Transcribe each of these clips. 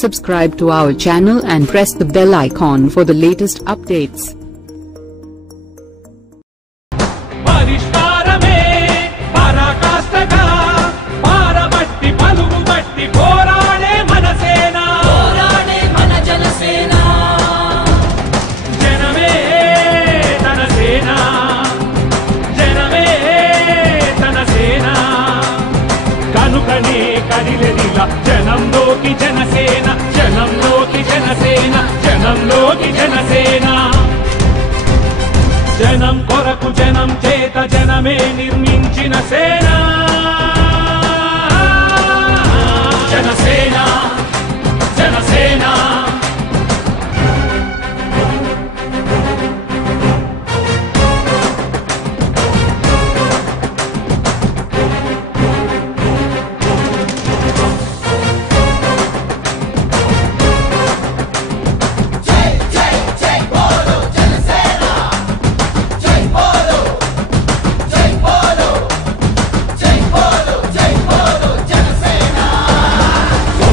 subscribe to our channel and press the bell icon for the latest updates. జనంలోకి జనసేన జనంలోకి జనసేన జనంలోకి జనసేన జనం కొరకు జనం చేత జనమే నిర్మించిన సేన జనసేన జనసేన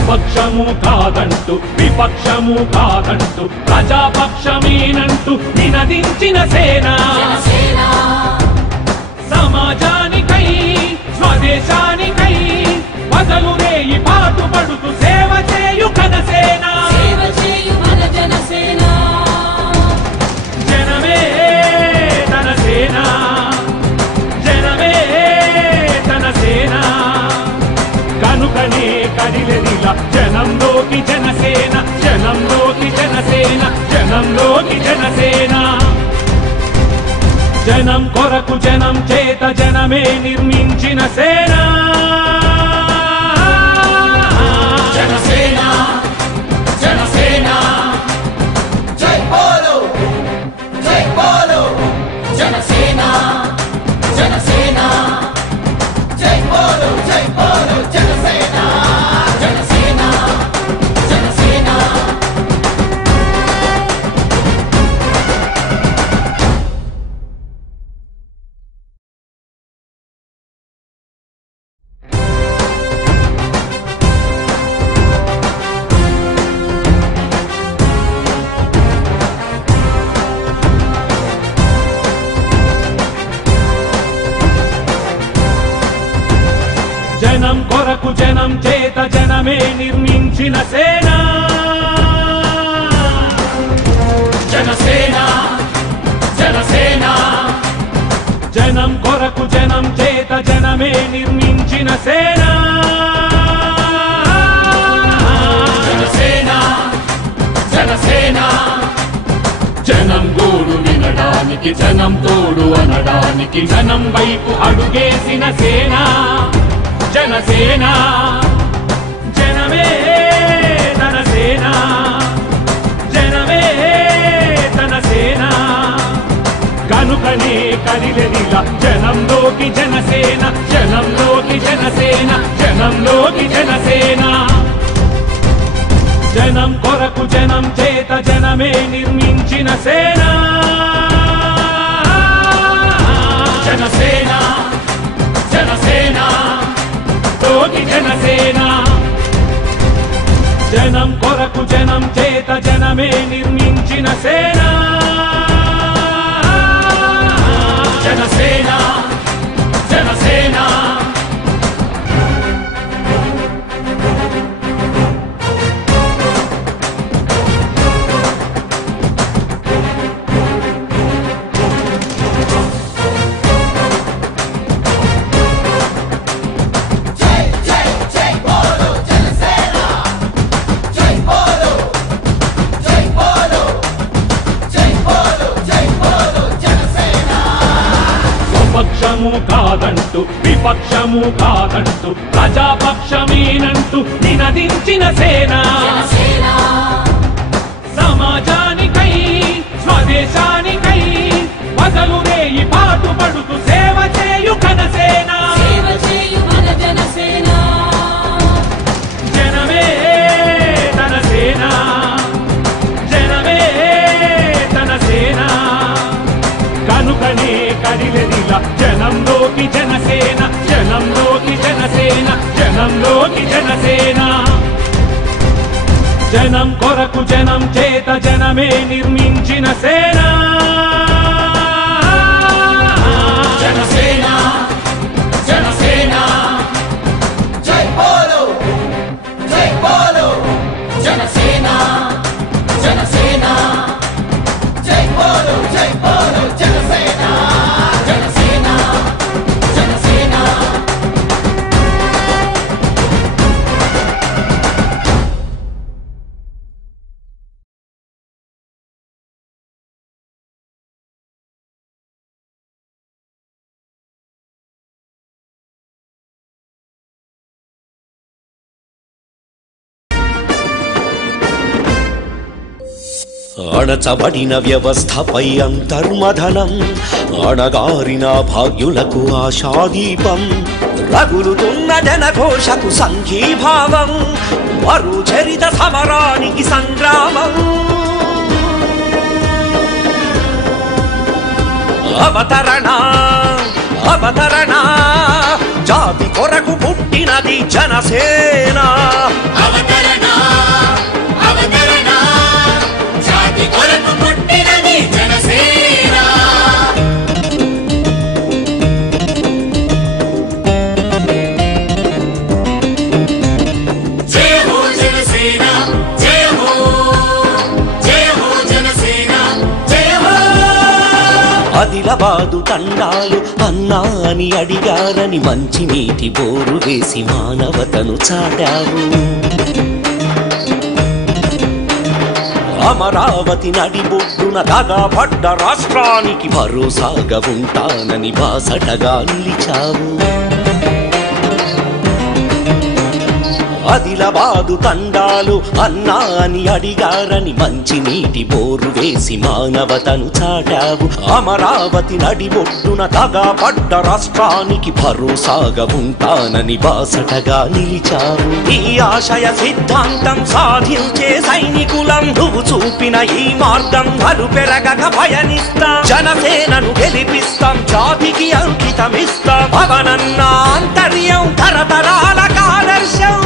పక్షము కాదంటూ విపక్షము కాదంటూ ప్రజాపక్షమేనంటూ నినదించిన సేన సమాజానికై స్వదేశానికై వదలు రేయి పాటుపడుతూ సేవ చేయు ఘనసేన జనమే తన సేన జనమే తన సేన కనుకనే కదిలెదిలా జనంలోకి జనసేన జనంలోకి జనసేన జనంలోకి జనసేన జనం కొరకు జనం చేత జనమే నిర్మించిన సేన జనసేన జనసేన జై బోలో జనసేన జనసేన జై బోలో జనసేన జనసేన జనసేన జనం కొరకు జనం చేత జనమే నిర్మించిన సేన జనసేన జనసేన జనం కొరకు జనం చేత జనమే నిర్మించిన సేన జనసేన జనసేన జనం గోడు వినడానికి జనం తోడు అనడానికి జనం వైపు అడుగేసిన సేన జనసేన జనమే తన సేన జనమే తన సేన కనుకనే కదిలెదిలా జనంలోకి జనసేన జనంలోకి జనసేన జనంలోకి జనసేన జనం కొరకు జనం చేత జనమే నిర్మించిన సేన జనసేన జనసేన జనసేన జనం కొరకు జనం చేత జనమే నిర్మించిన సేన జనసేన జనసేన పక్షము కాదంటూ విపక్షము కాదంటూ ప్రజాపక్షమేనంటూ నినదించిన సేన సమాజానికై స్వదేశానికై వదలు రేయి పాటుపడుతూ సేవ చేయు ఘనసేన జనమే తన సేన జనమే తన సేన కనుకనే కదిలెదిలా జనంలోకి జనసేన జనంలోకి జనసేన జనంలోకి జనసేన జనం కొరకు జనం చేత జనమే నిర్మించిన సేన జనసేన జనసేన జై బోలో జనసేన జనసేన జై బోలో జనసేన జనసేన జనసేన అణచబడిన వ్యవస్థపై అంతర్మథనం, అణగారిన భాగ్యులకు ఆశాదీపం, రగులుతున్న జనఘోషకు సంఘీభావం, మరు చరిత సమరానికి సంగ్రామం. అవతరణ అవతరణ జాతి కొరకు పుట్టినది జనసేన. అవతరణ అవతరణ జాతి కొరకు పుట్టినది జనసేన. జయ హో జనసేన జయ హో జనసేన జయ హో. ఆదిలాబాదు తండాలు అన్నా అని అడిగారని మంచి నీటి బోరు వేసి మానవతను చాటావు. అమరావతి నడిబొడ్డున దగాపడ్డ రాష్ట్రానికి భరోసాగా ఉంటానని బాసటగా నిలిచావు. ఆదిలాబాదు తండాలు అన్నా అని అడిగారని మంచి నీటి బోరు వేసి మానవతను చాటావు. అమరావతి నడిబొడ్డున దగాపడ్డ రాష్ట్రానికి భరోసాగా ఉంటానని బాసటగా నిలిచావు. ఈ ఆశయ సిద్ధాంతం సాధించే సైనికులం నువ్వు చూపిన ఈ మార్గం అలు పెరగక పయనిస్తాం. జనసేనను గెలిపిస్తాం, జాతికి అంకితమిస్తాం. అవనన్న ఆంతర్యం తరతరాల ఆదర్శం.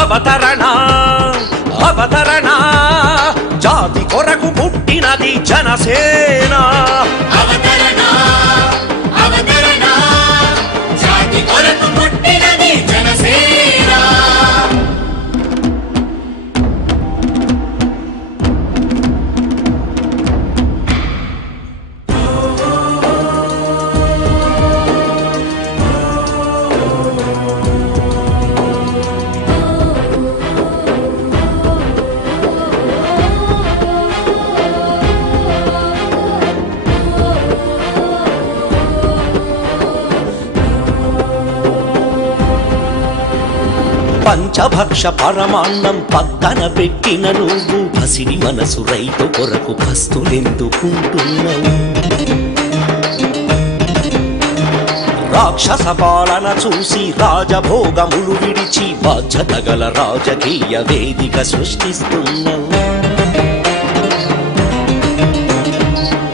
అవతరణ అవతరణ జాతి కొరకు పుట్టినది జనసేన. అవతరణ అవతరణ జాతి కొరకు పుట్టినది జనసేన. పంచభక్ష పరమాన్నం పక్కన పెట్టిన నువ్వు పసిడి మనసు రైతు కొరకు పస్తులెందుకుంటున్నావు. రాక్షస పాలన చూసి రాజభోగములు విడిచి బాధ్యత గల రాజకీయ వేదిక సృష్టిస్తున్నావు.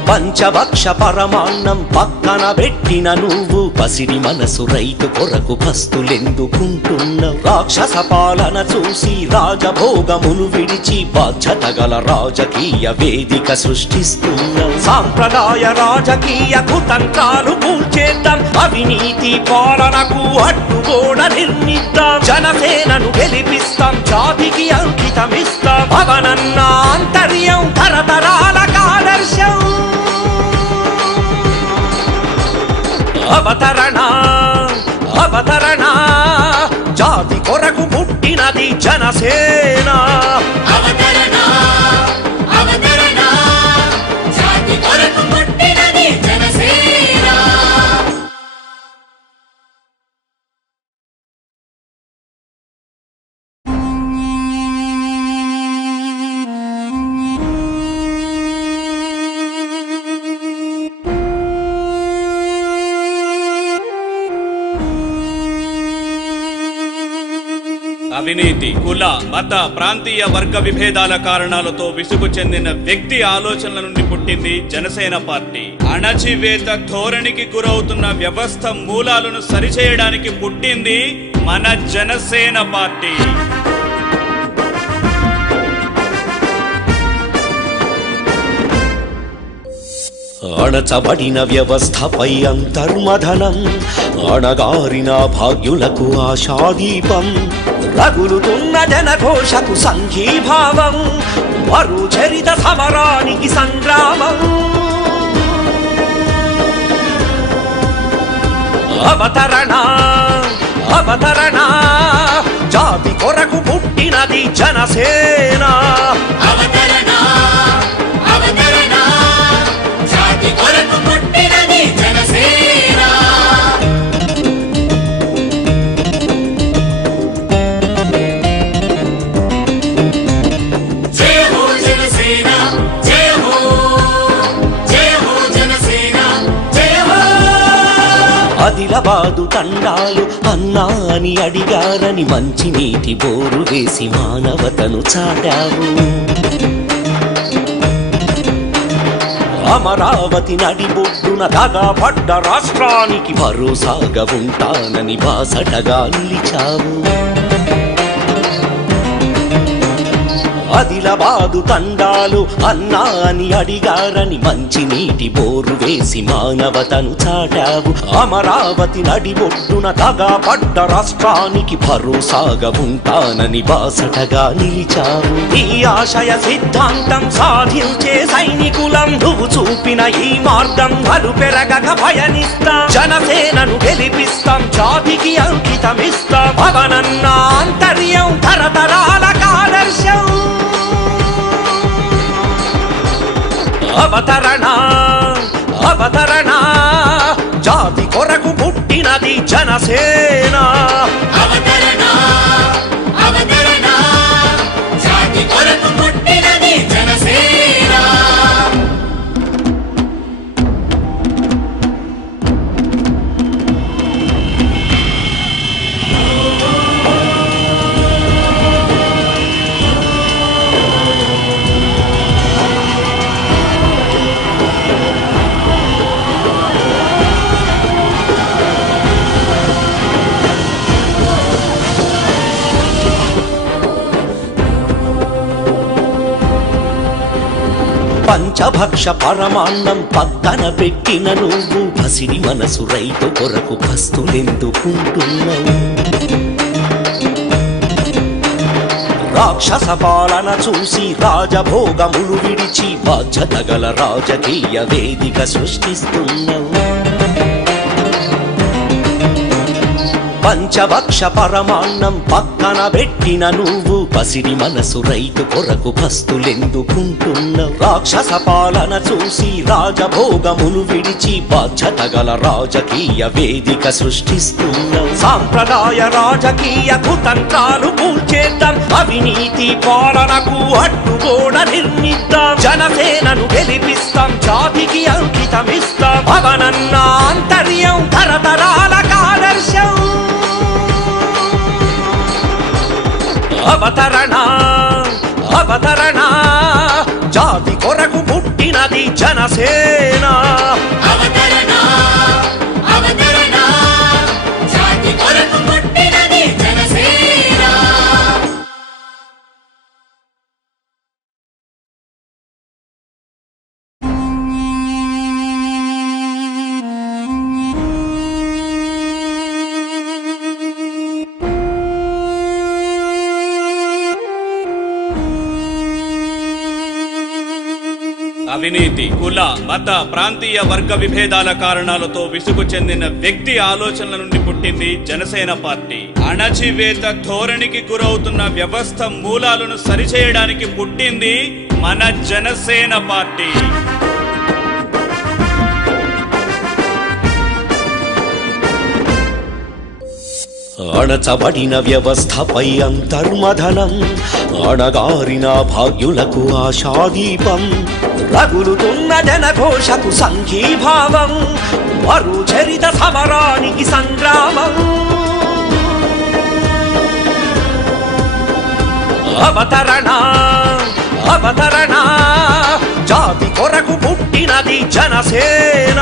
పంచభక్ష పరమాన్నం పక్కన పెట్టిన నువ్వు పసిడి మనసు రైతు కొరకు పస్తులెందుకుంటున్నావు. రాక్షస పాలన చూసి రాజభోగమును విడిచి బాధ్యత గల రాజకీయ వేదిక సృష్టిస్తున్నావు. సాంప్రదాయ రాజకీయ కుతంత్రాలు కూల్చేద్దాం, అవినీతి పాలనకు అడ్డుగోడ నిర్మిద్దాం. జనసేనను గెలిపిస్తాం, జాతికి అంకితమిస్తాం. అవనన్న ఆంతర్యం తరతరాల ఆదర్శం. అవతరణ అవతరణ జాతి కొరకు పుట్టినది జనసేన. అవతరణ అవతరణ జాతి కొరకు పుట్టినది జనసేన. అవినీతి, కుల, మత, ప్రాంతీయ వర్గ విభేదాల కారణాలతో విసుగు చెందిన వ్యక్తి ఆలోచనల నుండి పుట్టింది జనసేన పార్టీ. అణచివేత ధోరణికి గురవుతున్న వ్యవస్థ మూలాలను సరిచేయడానికి పుట్టింది మన జనసేన పార్టీ. అణచబడిన వ్యవస్థపై అంతర్మథనం, అణగారిన భాగ్యులకు ఆశాదీపం, రగులుతున్న జనఘోషకు సంఘీభావం, మరు చరిత సమరానికి సంగ్రామం. అవతరణ అవతరణ, జాతి కొరకు పుట్టినది జనసేన. అవతరణ అవతరణ, జాతి కొరకు పుట్టినది జనసేన. జయ హో జనసేన, జయ హో జనసేన, జయ హో. ఆదిలాబాదు తండాలు అన్నా అని అడిగారని మంచి నీటి బోరు వేసి మానవతను చాటావు. అమరావతి నడిబొడ్డున దగాపడ్డ రాష్ట్రానికి భరోసాగా ఉంటానని బాసటగా నిలిచావు. ఆదిలాబాదు తండాలు అన్నా అని అడిగారని మంచి నీటి బోరు వేసి మానవతను చాటావు. అమరావతి నడిబొడ్డున దగాపడ్డ రాష్ట్రానికి భరోసాగా ఉంటానని బాసటగా నిలిచావు. ఈ ఆశయ సిద్ధాంతం సాధించే సైనికులం, నువ్వు చూపిన ఈ మార్గం బలు పెరగక పయనిస్తాం. జనసేనను గెలిపిస్తాం, జాతికి అంకితమిస్తాం. పవనన్న ఆంతర్యం తరతరాలకు ఆదర్శం. అవతరణ అవతరణ, జాతి కొరకు పుట్టినది జనసేన. అవతరణ అవతరణ, జాతి కొరకు పుట్టినది జనసేన. పంచభక్ష పరమాన్నం పక్కన పెట్టిన నువ్వు పసిడి మనసు రైతు కొరకు పస్తులెందుకుంటున్నావు. రాక్షస పాలన చూసి రాజభోగములు విడిచి బాధ్యత గల రాజకీయ వేదిక సృష్టిస్తున్నావు. పంచభక్ష పరమాన్నం పక్కన పెట్టిన నువ్వు పసిడి మనసు రైతు కొరకు పస్తులెందుకుంటున్నావు. రాక్షస పాలన చూసి రాజభోగములు విడిచి బాధ్యత గల రాజకీయ వేదిక సృష్టిస్తున్నావు. సాంప్రదాయ రాజకీయ కుతంత్రాలు కూల్చేద్దాం, అవినీతి పాలనకు అడ్డుగోడ నిర్మిద్దాం. జనసేనను గెలిపిస్తాం, జాతికి అంకితమిస్తాం. పవనన్న ఆంతర్యం తరతరాలకు ఆదర్శం. అవతరణ అవతరణ, జాతి కొరకు పుట్టినది జనసేన. అవతరణ అవతరణ, జాతి కొరకు పుట్టినది జనసేన. అవినీతి, కుల, మత, ప్రాంతీయ వర్గ విభేదాల కారణాలతో విసుగు చెందిన వ్యక్తి ఆలోచనల నుండి పుట్టింది జనసేన పార్టీ. అణచివేత ధోరణికి గురవుతున్న వ్యవస్థ మూలాలను సరిచేయడానికి పుట్టింది మన జనసేన పార్టీ. అణచబడిన వ్యవస్థపై అంతర్మథనం, అణగారిన భాగ్యులకు ఆశాదీపం, రగులుతున్న జనఘోషకు సంఘీభావం, మరు చరిత సమరానికి సంగ్రామం. అవతరణ అవతరణ, జాతి కొరకు పుట్టినది జనసేన.